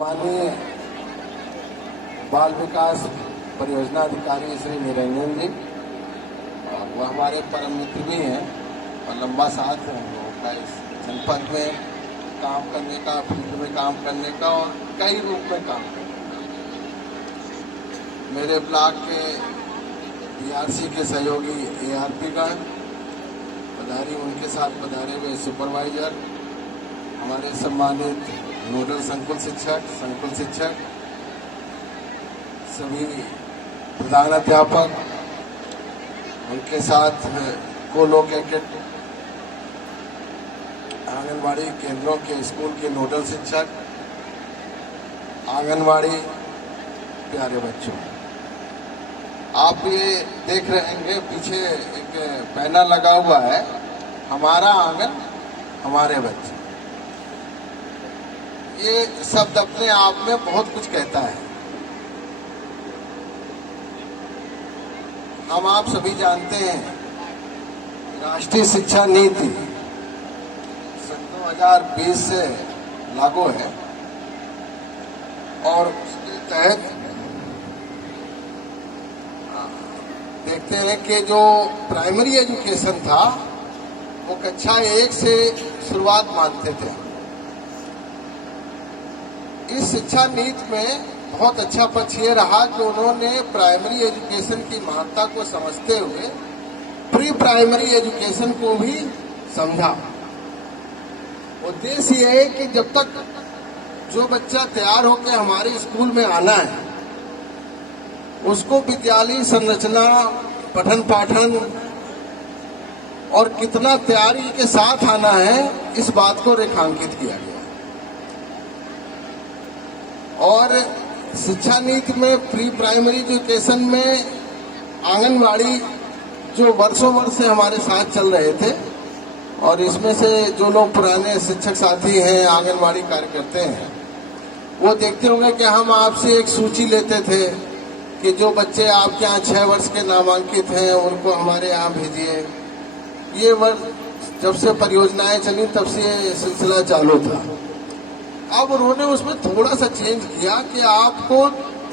माननीय बाल विकास परियोजना अधिकारी श्री निरंजन जी, वो हमारे परम मित्र भी हैं और लंबा साथ है हम लोगों का इस जनपद में काम करने का, फील्ड में काम करने का और कई रूप में काम करने का। मेरे ब्लॉक के बीआरसी के सहयोगी एआरपी गण पधारी, उनके साथ पधारे हुए सुपरवाइजर, हमारे सम्मानित नोडल संकुल शिक्षक, सभी प्रधानाध्यापक, उनके साथ को-लोकेटेड आंगनबाड़ी केंद्रों के स्कूल के नोडल शिक्षक, आंगनबाड़ी प्यारे बच्चों, आप ये देख रहे होंगे पीछे एक बैनर लगा हुआ है, हमारा आंगन हमारे बच्चे। ये शब्द अपने आप में बहुत कुछ कहता है। हम आप सभी जानते हैं राष्ट्रीय शिक्षा नीति सन 2020 से लागू है और उसके तहत देखते हैं कि जो प्राइमरी एजुकेशन था वो कक्षा 1 से शुरुआत मानते थे। इस शिक्षा नीति में बहुत अच्छा पक्ष ये रहा कि उन्होंने प्राइमरी एजुकेशन की महत्ता को समझते हुए प्री प्राइमरी एजुकेशन को भी समझा। उद्देश्य ये है कि जब तक जो बच्चा तैयार होकर हमारे स्कूल में आना है उसको विद्यालय संरचना, पठन पाठन और कितना तैयारी के साथ आना है, इस बात को रेखांकित किया गया। और शिक्षा नीति में प्री प्राइमरी एजुकेशन में आंगनबाड़ी जो वर्षों वर्ष से हमारे साथ चल रहे थे और इसमें से जो लोग पुराने शिक्षक साथी हैं, आंगनबाड़ी कार्यकर्ता हैं, वो देखते होंगे कि हम आपसे एक सूची लेते थे कि जो बच्चे आपके यहाँ 6 वर्ष के नामांकित हैं उनको हमारे यहाँ भेजिए। ये वर्ष जब से परियोजनाएं चली तब से ये सिलसिला चालू था। अब उन्होंने उसमें थोड़ा सा चेंज किया कि आपको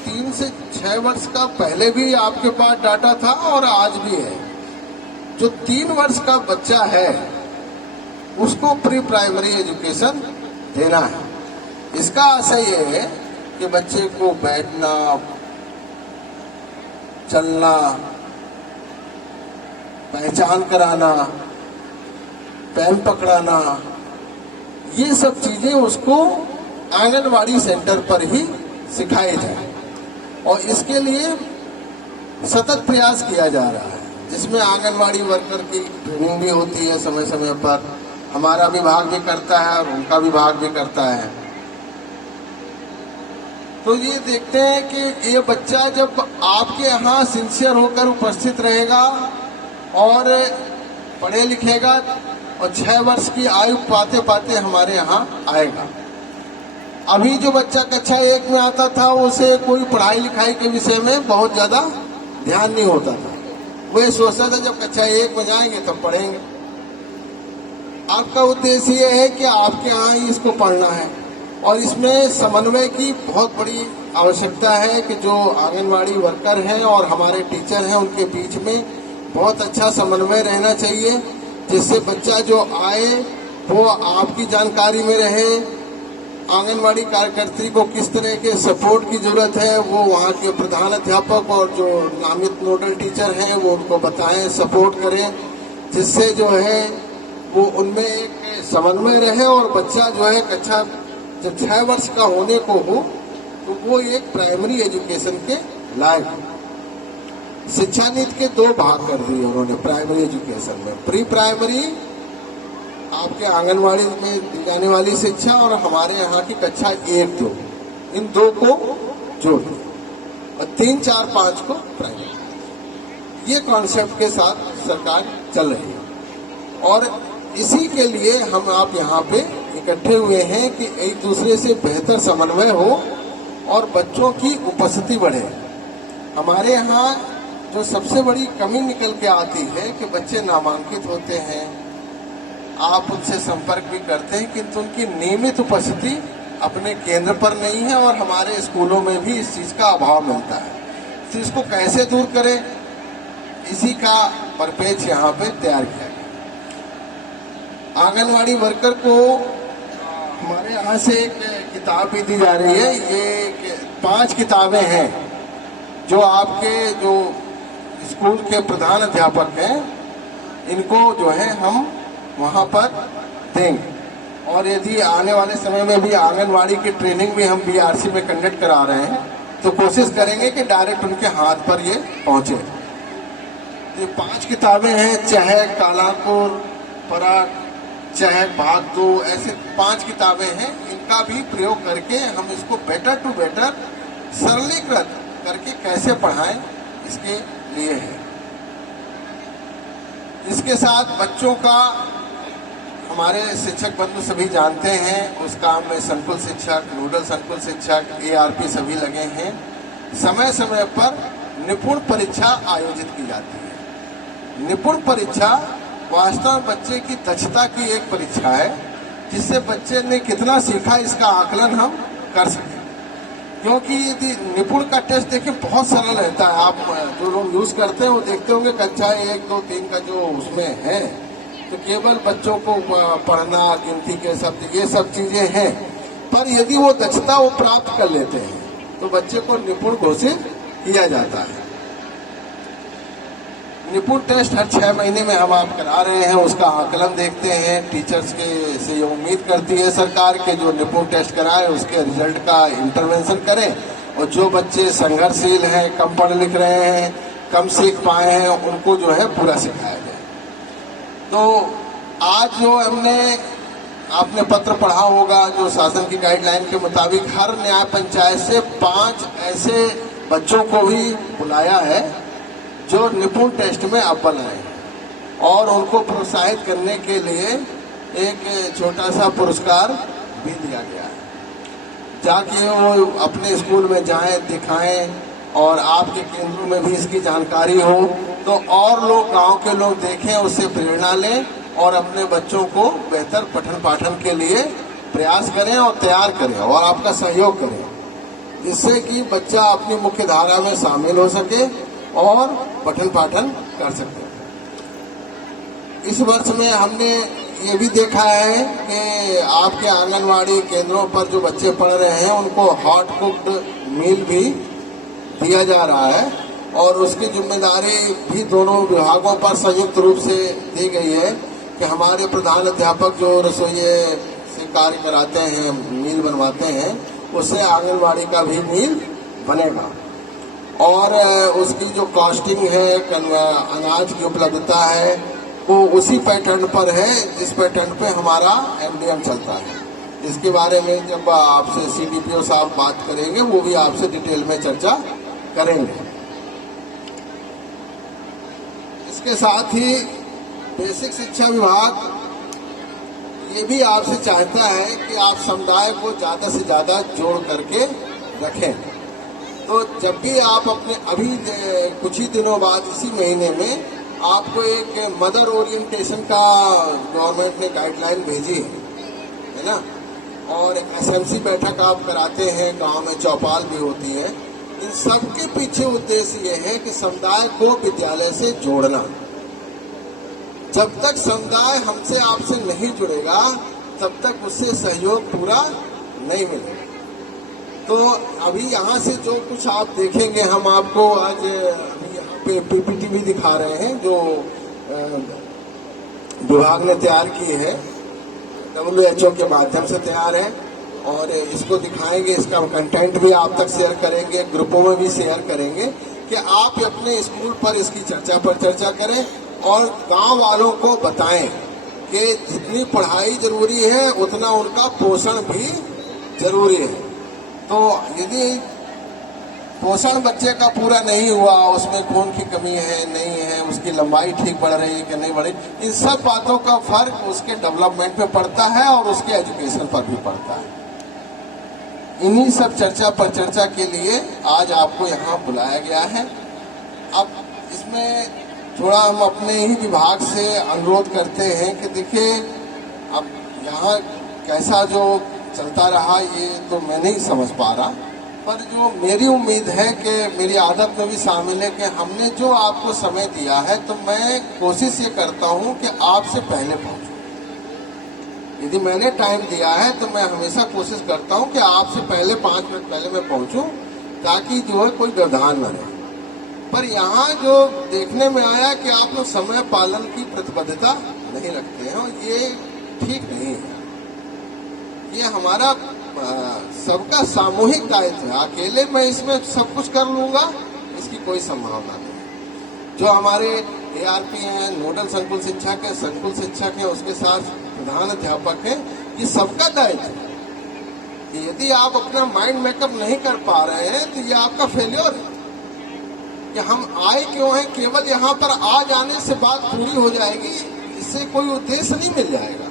3 से 6 वर्ष का पहले भी आपके पास डाटा था और आज भी है। जो 3 वर्ष का बच्चा है उसको प्री प्राइमरी एजुकेशन देना है। इसका आशय ये है कि बच्चे को बैठना, चलना, पहचान कराना, पेन पकड़ाना, ये सब चीजें उसको आंगनबाड़ी सेंटर पर ही सिखाई जाए और इसके लिए सतत प्रयास किया जा रहा है, जिसमें आंगनबाड़ी वर्कर की ट्रेनिंग भी होती है समय समय पर। हमारा विभाग भी करता है और उनका विभाग भी करता है। तो ये देखते हैं कि ये बच्चा जब आपके यहाँ सिंसियर होकर उपस्थित रहेगा और पढ़े लिखेगा और 6 वर्ष की आयु पाते पाते हमारे यहाँ आएगा। अभी जो बच्चा कक्षा 1 में आता था उसे कोई पढ़ाई लिखाई के विषय में बहुत ज्यादा ध्यान नहीं होता था। वो ये सोचता था जब कक्षा 1 में जाएंगे तब पढ़ेंगे। आपका उद्देश्य ये है कि आपके यहाँ ही इसको पढ़ना है और इसमें समन्वय की बहुत बड़ी आवश्यकता है कि जो आंगनबाड़ी वर्कर हैं और हमारे टीचर हैं उनके बीच में बहुत अच्छा समन्वय रहना चाहिए, जिससे बच्चा जो आए वो आपकी जानकारी में रहे। आंगनबाड़ी कार्यकर्त्री को किस तरह के सपोर्ट की जरूरत है वो वहाँ के प्रधान अध्यापक और जो नामित नोडल टीचर हैं वो उनको बताएं, सपोर्ट करें, जिससे जो है वो उनमें एक समन्वय रहे और बच्चा जो है कक्षा जब 6 वर्ष का होने को हो तो वो एक प्राइमरी एजुकेशन के लायक। शिक्षा नीति के 2 भाग कर दिए उन्होंने प्राइमरी एजुकेशन में। प्री प्राइमरी आपके आंगनबाड़ी में दी जाने वाली शिक्षा और हमारे यहाँ की कक्षा 1-2, इन 2 को जोड़ दिया और 3, 4, 5 को प्राइमरी। ये कॉन्सेप्ट के साथ सरकार चल रही है और इसी के लिए हम आप यहाँ पे इकट्ठे हुए हैं कि एक दूसरे से बेहतर समन्वय हो और बच्चों की उपस्थिति बढ़े। हमारे यहाँ जो सबसे बड़ी कमी निकल के आती है कि बच्चे नामांकित होते हैं, आप उनसे संपर्क भी करते हैं किंतु उनकी नियमित उपस्थिति अपने केंद्र पर नहीं है और हमारे स्कूलों में भी इस चीज़ का अभाव मिलता है। तो इसको कैसे दूर करें, इसी का परिपेक्ष यहाँ पे तैयार किया गया। आंगनवाड़ी वर्कर को हमारे यहाँ से एक किताब भी दी जा रही है। ये 5 किताबें हैं जो आपके जो स्कूल के प्रधान अध्यापक हैं इनको जो है हम वहाँ पर देंगे। और यदि आने वाले समय में भी आंगनवाड़ी की ट्रेनिंग भी हम बीआरसी में कंडक्ट करा रहे हैं तो कोशिश करेंगे कि डायरेक्ट उनके हाथ पर ये पहुँचे। ये 5 किताबें हैं, चाहे कालापुर, पराग, चाहे भाग 2, ऐसे 5 किताबें हैं। इनका भी प्रयोग करके हम इसको बेटर टू बेटर सरलीकृत करके कैसे पढ़ाएं इसके लिए है। इसके साथ बच्चों का हमारे शिक्षक बंधु सभी जानते हैं उस काम में संकुल शिक्षक, नोडल संकुल शिक्षक, एआरपी सभी लगे हैं। समय समय पर निपुण परीक्षा आयोजित की जाती है। निपुण परीक्षा वास्तव में बच्चे की दक्षता की एक परीक्षा है जिससे बच्चे ने कितना सीखा इसका आकलन हम कर सकें। क्योंकि यदि निपुण का टेस्ट देखिए बहुत सरल रहता है। आप जो लोग यूज करते हैं वो देखते होंगे कक्षा 1, 2, 3 का जो उसमें है तो केवल बच्चों को पढ़ना, गिनती के शब्द, ये सब चीजें हैं। पर यदि वो दक्षता वो प्राप्त कर लेते हैं तो बच्चे को निपुण घोषित किया जाता है। निपुण टेस्ट हर 6 महीने में हम आप करा रहे हैं, उसका आकलन देखते हैं। टीचर्स के से ये उम्मीद करती है सरकार के जो निपुण टेस्ट कराए उसके रिजल्ट का इंटरवेंशन करें और जो बच्चे संघर्षशील हैं, कम पढ़ लिख रहे हैं, कम सीख पाए हैं, उनको जो है पूरा सिखाया जाए। तो आज जो हमने आपने पत्र पढ़ा होगा जो शासन की गाइडलाइन के मुताबिक हर न्याय पंचायत से 5 ऐसे बच्चों को भी बुलाया है जो निपुण टेस्ट में अव्वल आए और उनको प्रोत्साहित करने के लिए एक छोटा सा पुरस्कार भी दिया गया है। जाके वो अपने स्कूल में जाएं, दिखाएं और आपके केंद्रों में भी इसकी जानकारी हो तो और लोग, गांव के लोग देखें, उससे प्रेरणा लें और अपने बच्चों को बेहतर पठन पाठन के लिए प्रयास करें और तैयार करें और आपका सहयोग करें, जिससे कि बच्चा अपनी मुख्य धारा में शामिल हो सके और पठन पाठन कर सकते हैं। इस वर्ष में हमने ये भी देखा है कि आपके आंगनवाड़ी केंद्रों पर जो बच्चे पढ़ रहे हैं उनको हॉट कुक्ड मील भी दिया जा रहा है और उसकी जिम्मेदारी भी दोनों विभागों पर संयुक्त रूप से दी गई है कि हमारे प्रधान अध्यापक जो रसोइये से कार्य कराते हैं, मील बनवाते हैं, उससे आंगनवाड़ी का भी मील बनेगा और उसकी जो कॉस्टिंग है, अनाज की उपलब्धता है, वो उसी पैटर्न पर है जिस पैटर्न पे हमारा एमडीएम चलता है। इसके बारे में जब आपसे सीडीपीओ साहब बात करेंगे वो भी आपसे डिटेल में चर्चा करेंगे। इसके साथ ही बेसिक शिक्षा विभाग ये भी आपसे चाहता है कि आप समुदाय को ज्यादा से ज्यादा जोड़ करके रखें। तो जब भी आप अपने अभी कुछ ही दिनों बाद इसी महीने में आपको एक मदर ओरिएंटेशन का गवर्नमेंट ने गाइडलाइन भेजी है ना, और एक एसएमसी बैठक आप कराते हैं, गांव में चौपाल भी होती है। इन सब के पीछे उद्देश्य ये है कि समुदाय को विद्यालय से जोड़ना। जब तक समुदाय हमसे आपसे नहीं जुड़ेगा तब तक उससे सहयोग पूरा नहीं मिलेगा। तो अभी यहाँ से जो कुछ आप देखेंगे, हम आपको आज यहाँ पे पीपीटी भी दिखा रहे हैं जो विभाग ने तैयार की है, WHO के माध्यम से तैयार है और इसको दिखाएंगे। इसका कंटेंट भी आप तक शेयर करेंगे, ग्रुपों में भी शेयर करेंगे कि आप अपने स्कूल पर इसकी चर्चा पर चर्चा करें और गांव वालों को बताएं कि जितनी पढ़ाई जरूरी है उतना उनका पोषण भी जरूरी है। तो यदि पोषण बच्चे का पूरा नहीं हुआ, उसमें खून की कमी है नहीं है, उसकी लंबाई ठीक बढ़ रही है कि नहीं बढ़ रही, इन सब बातों का फर्क उसके डेवलपमेंट पे पड़ता है और उसके एजुकेशन पर भी पड़ता है। इन्हीं सब चर्चा पर चर्चा के लिए आज आपको यहाँ बुलाया गया है। अब इसमें थोड़ा हम अपने ही विभाग से अनुरोध करते हैं कि देखिए अब यहाँ कैसा जो चलता रहा ये तो मैं नहीं समझ पा रहा, पर जो मेरी उम्मीद है कि मेरी आदत में भी शामिल है कि हमने जो आपको समय दिया है तो मैं कोशिश ये करता हूँ कि आपसे पहले पहुँचूँ। यदि मैंने टाइम दिया है तो मैं हमेशा कोशिश करता हूँ कि आपसे पहले 5 मिनट पहले मैं पहुँचूँ, ताकि जो है कोई व्यवधान न रहे। पर यहाँ जो देखने में आया कि आप लोग समय पालन की प्रतिबद्धता नहीं रखते हैं, और ये ठीक नहीं है। ये हमारा सबका सामूहिक दायित्व है। अकेले मैं इसमें सब कुछ कर लूंगा, इसकी कोई संभावना नहीं। जो हमारे ARP हैं, नोडल संकुल शिक्षक है, संकुल शिक्षक है, उसके साथ प्रधान अध्यापक है, ये सबका दायित्व है। यदि आप अपना माइंड मेकअप नहीं कर पा रहे हैं तो ये आपका फेल्योर है। कि हम आए क्यों हैं, केवल यहाँ पर आ जाने से बात पूरी हो जाएगी, इससे कोई उद्देश्य नहीं मिल जाएगा।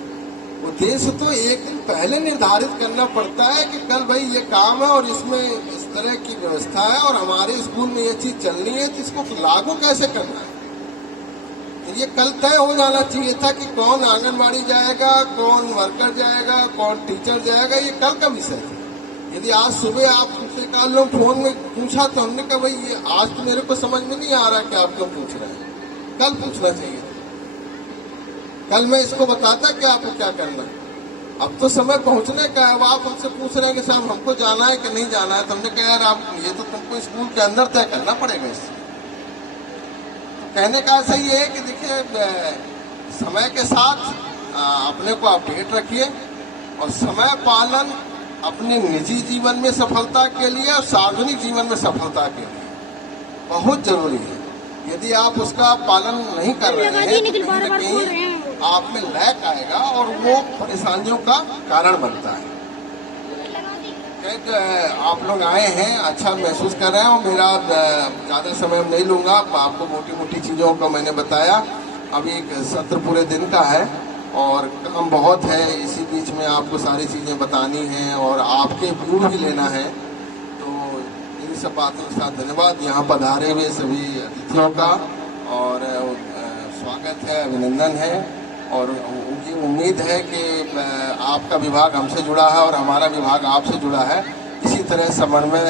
उद्देश्य तो एक दिन पहले निर्धारित करना पड़ता है कि कल भाई ये काम है और इसमें इस तरह की व्यवस्था है और हमारे स्कूल में ये चीज चलनी है, तो इसको लागू कैसे करना है। तो ये कल तय हो जाना चाहिए था कि कौन आंगनबाड़ी जाएगा, कौन वर्कर जाएगा, कौन टीचर जाएगा, ये कल का विषय है। यदि आज सुबह आप दूसरे काल लोग फोन में पूछा तो हमने कहा भाई ये आज तो मेरे को समझ में नहीं आ रहा कि आप क्यों पूछ रहे हैं, कल पूछना चाहिए। कल मैं इसको बताता कि आपको क्या करना है। अब तो समय पहुंचने का है, अब आप हमसे पूछ रहे हैं कि साहब हमको जाना है कि नहीं जाना है। तो हमने कहा यार आप ये तो तुमको स्कूल के अंदर तय करना पड़ेगा। इससे तो कहने का ऐसा ही है कि देखिए समय के साथ अपने को अपडेट रखिए, और समय पालन अपने निजी जीवन में सफलता के लिए और सार्वजनिक जीवन में सफलता के लिए बहुत जरूरी है। यदि आप उसका पालन नहीं कर रहे हैं तो कहीं न कहीं आप में लैक आएगा और वो परेशानियों का कारण बनता है। आप लोग आए हैं, अच्छा महसूस कर रहे हैं, और मेरा ज़्यादा समय नहीं लूँगा। आपको मोटी मोटी चीज़ों को मैंने बताया। अभी सत्र पूरे दिन का है और काम बहुत है, इसी बीच में आपको सारी चीज़ें बतानी हैं और आपके व्यू भी लेना है। तो इन सब बातों के साथ धन्यवाद यहाँ पधारे हुए सभी अतिथियों का, और स्वागत है, अभिनंदन है, और मुझे उम्मीद है कि आपका विभाग हमसे जुड़ा है और हमारा विभाग आपसे जुड़ा है। इसी तरह समन्वय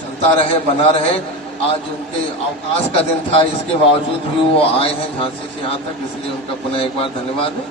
चलता रहे, बना रहे। आज उनके अवकाश का दिन था, इसके बावजूद भी वो आए हैं झांसी से यहाँ तक, इसलिए उनका पुनः एक बार धन्यवाद है।